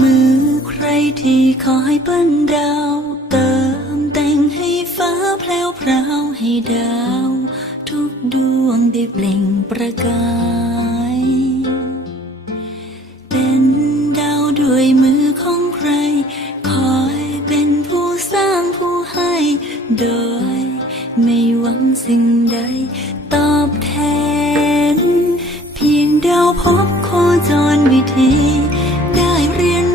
มือใครที่คอยปั้ดาวเติมแต่งให้ฟ้าแพรวพราวให้ดาว ทุกดวงได้เปล่งประกาย โดย ไม่หวังสิ่งใด ตอบแทน เพียงเดาพบโคจรวิธี ได้เรียน